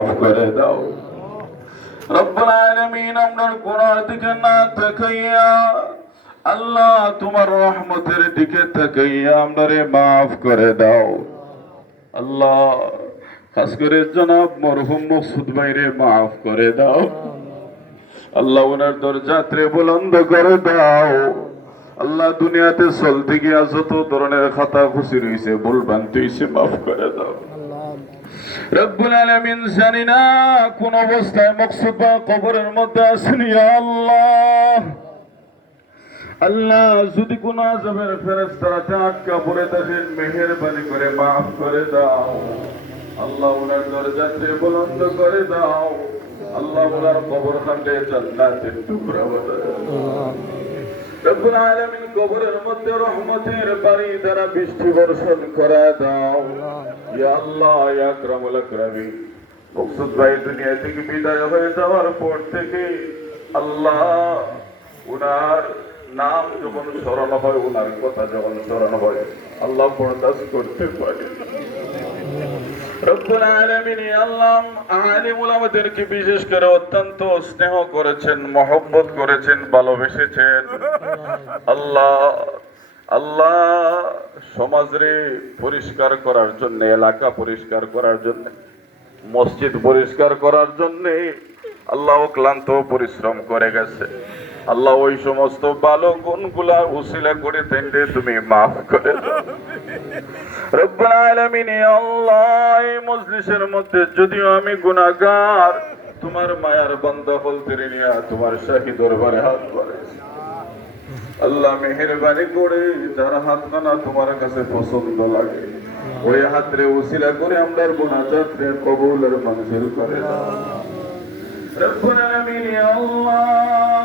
করে দাও রব্বুল আলামিন আমরার দিকে না আল্লাহ তোমার রহমতের দিকে করে দাও। আল্লাহ, খাস করে জনাব মরহুম মকসুদ ভাইরে করে দাও। আল্লাহ ওনার দরজাত্রে বুলন্দ করে দাও। আল্লাহ দুনিয়াতে চলতে গিয়া যত ধরনের খাতা খুশি রয়েছে ভুল ভ্রান্তি মাফ করে দাও। রব্বুল আলামিন জানি না কোন অবস্থায় মকসুদ বা কবরের মধ্যে আছেন আল্লাহ। আল্লাহ, যদি কোন আজবের ফেরেশতারাতে আটকা পড়ে থাকেন মেহেরবানি করে মাফ করে দাও। আল্লাহ ওনার দরজাতে বুলন্দ করে দাও। আল্লাহ ওনার কবর খান্ডে জান্নাতের টুকরা বানায় দাও। রব্বুল আলামিন কবরের মধ্যে রহমতের বাড়ি দ্বারা বৃষ্টি বর্ষণ করা দাও। ইয়া আল্লাহ ইয়া আকরামুল আকরামিন। মকসুদ ভাই দুনিয়া থেকে বিদায় হয়ে যাওয়ার পর থেকে আল্লাহ উনার নাম যখন স্মরণ হয় উনার কথা যখন স্মরণ হয় আল্লাহ বরদাস্ত করতে পারে। রব্বুল আলামিন আল্লাহ আলিম উলামাদেরকে বিশেষ করে অত্যন্ত স্নেহ করেছেন, মহব্বত করেছেন, ভালোবেসেছেন। আল্লাহ আল্লাহ সমাজরে পরিষ্কার করার জন্য, এলাকা পরিষ্কার করার জন্য, মসজিদ পরিষ্কার করার জন্য আল্লাহ ক্লান্ত পরিশ্রম করে গেছে। আল্লাহ ওই সমস্ত ভালো গুণগুলা উসিলা করে তেন্ডে তুমি মাফ করে রব্বুল আলামিন আল্লাহ মজলিসের মধ্যে যদিও আমি গুনাহগার, তোমার মায়ার বান্দা বলতে নিয়া তোমার শাহী দরবারে হাত বাড়াইছি আল্লাহ মেহেরবানি করে যারা হাত কানা তোমার কাছে পছন্দ লাগে, ওই হাতরে উসিলা করে আমরা গুনাহগারদের কবুলের মঞ্জুর করে দাও। রব্বুল আলামিন আল্লাহ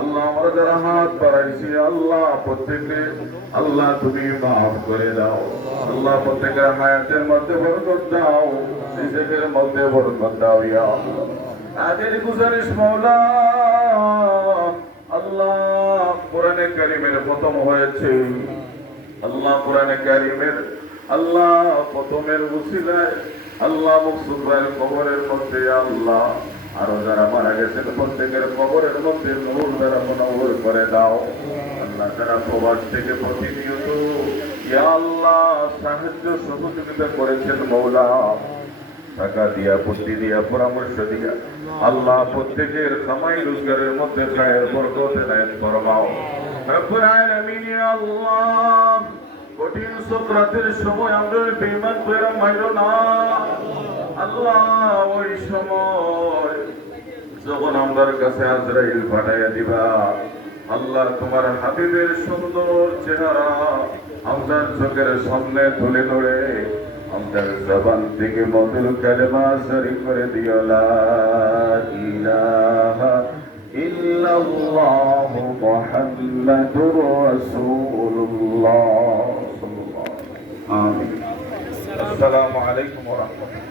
আল্লাহ আমরা যারা হাত বাড়াইছি, আল্লাহ প্রত্যেককে, আল্লাহ তুমি মাফ করে দাও। আল্লাহ প্রত্যেকের হায়াতের মধ্যে বরকত দাও, নিজেদের মধ্যে বরকত দাও, ইয়া আল্লাহ। আদের গুজারিশ মৌলা আল্লাহ কোরআনে কারিমের প্রথম হয়েছে। আল্লাহ কোরআনে কারিমের, আল্লাহ প্রথমের উসিলায়, আল্লাহ ভাইয়ের কবরের মধ্যে, আল্লাহ আরও যারা মারা গেছেন প্রত্যেকের কবরের মধ্যে নূর দ্বারা মনোবর করে দাও। আল্লাহ যারা প্রবাস থেকে প্রতিনিয়ত আল্লাহ, সাহায্য সহযোগিতা করেছেন মৌলা। টাকা দিয়া বুদ্ধি দিয়া, পরামর্শ দিয়া। আল্লাহ প্রত্যেকের কামাই রোজগারের মধ্যে খায়ের বরকত এনায়েত ফরমাও। আল্লাহ, কঠিন সক্রাতের সময় আমরা বেমান কইরা মাইরো না। আল্লাহ, ওই সময় যখন আমার কাছে আজরাইল পাঠাইয়া দিবা, আল্লাহ তোমার হাবিবের সুন্দর চেহারা আমাদের চোখের সামনে তুলে ধরে আমাদের জবান থেকে মধুর কালেমা সরি করে দিও ইলাহা ইল্লাল্লাহ মুহাম্মাদুর রাসূলুল্লাহ। আমিন। আসসালামু আলাইকুম ওয়া রাহমাতুল্লাহ।